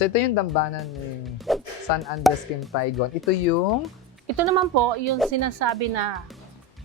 So ito yung dambana ni San Andres Kimpaygon. Ito yung... Ito naman po yung sinasabi na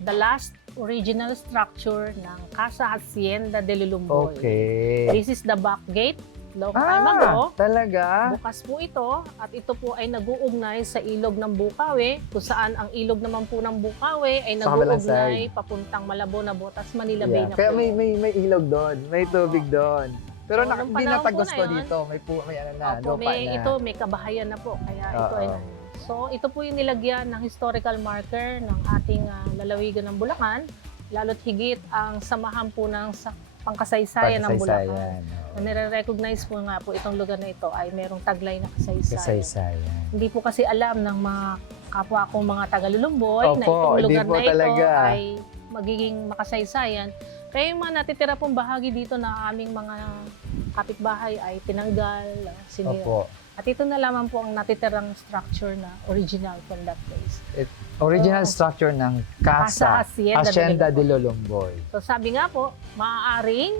the last original structure ng Casa Hacienda de Lulumboy. Okay. This is the back gate. Long time ago. Talaga? Bukas po ito at ito po ay nag-uugnay sa ilog ng Bukawi kung saan ang ilog naman po ng Bukawi ay Sa kabilang nag-uugnay papuntang Malabon na Botas, Manila Bay Yeah. na Kaya po. may ilog doon. May tubig doon. Pero So, nung hindi panahon natagos po to na yun, dito. May ano na, Opo, lupa na. ito may kabahayan na po kaya ito ay Oo. So ito po yung nilagyan ng historical marker ng ating lalawigan ng Bulacan, lalo't higit ang samahan po ng pangkasaysayan ng Bulacan. Pagkasaysayan. Na nire-recognize po nga po itong lugar na ito ay merong taglay na kasaysayan. Kasaysayan. Hindi po kasi alam ng mga kapwa kong mga taga-Lulumboy na Opo, itong hindi lugar po na ito talaga. ay magiging makasaysayan. Kaya yung mga natitira pong bahagi dito na aming mga kapitbahay ay tinanggal, sinira. Opo. At ito na lamang po ang natitirang structure na original from that place. Original structure ng Casa Hacienda de Lulumboy. So sabi nga po, maaaring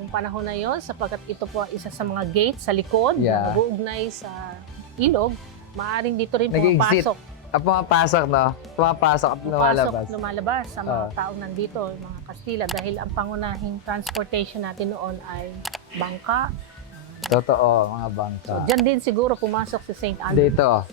yung panahon na yon sapagkat ito po ay isa sa mga gate sa likod na Yeah. nag-uugnay sa ilog, maaaring dito rin Nag-exit. pumapasok. Pumapasok, no? Pumapasok at lumalabas. Lumalabas sa mga taong nandito, yung mga Kastila, dahil ang pangunahing transportation natin noon ay bangka. Totoo, mga bangka. So, dyan din siguro pumasok si St. Andrew. Dito.